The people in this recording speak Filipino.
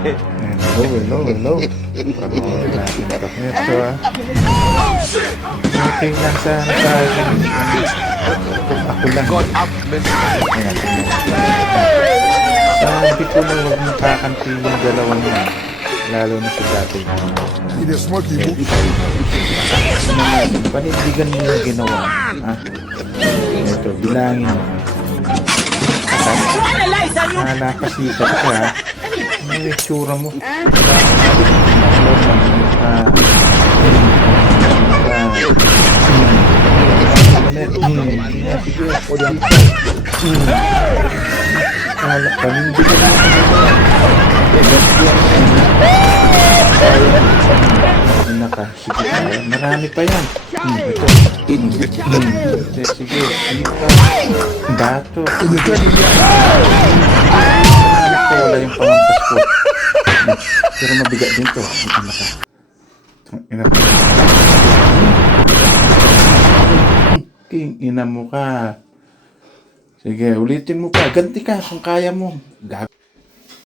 Hello. Panoorin natin ito. Ito okay lang sana sa akin. Kung ako lang. Ayan. Sabi ko na huwag mong kakampi yung dalawang yan. Lalo na sa dati. Panindigan mo yung ginawa. Ha? Ito, bilangin mo. Nakakasikat ka, ha? Ano yung itsura mo? Panindigan mo. Sige tayo. Marami pa yan. Ito. Sige. Bato. Wala yung pangampas ko. Pero mabigat din to. Ina mo ka. Sige, ulitin mo pa. Ganti ka kung kaya mo.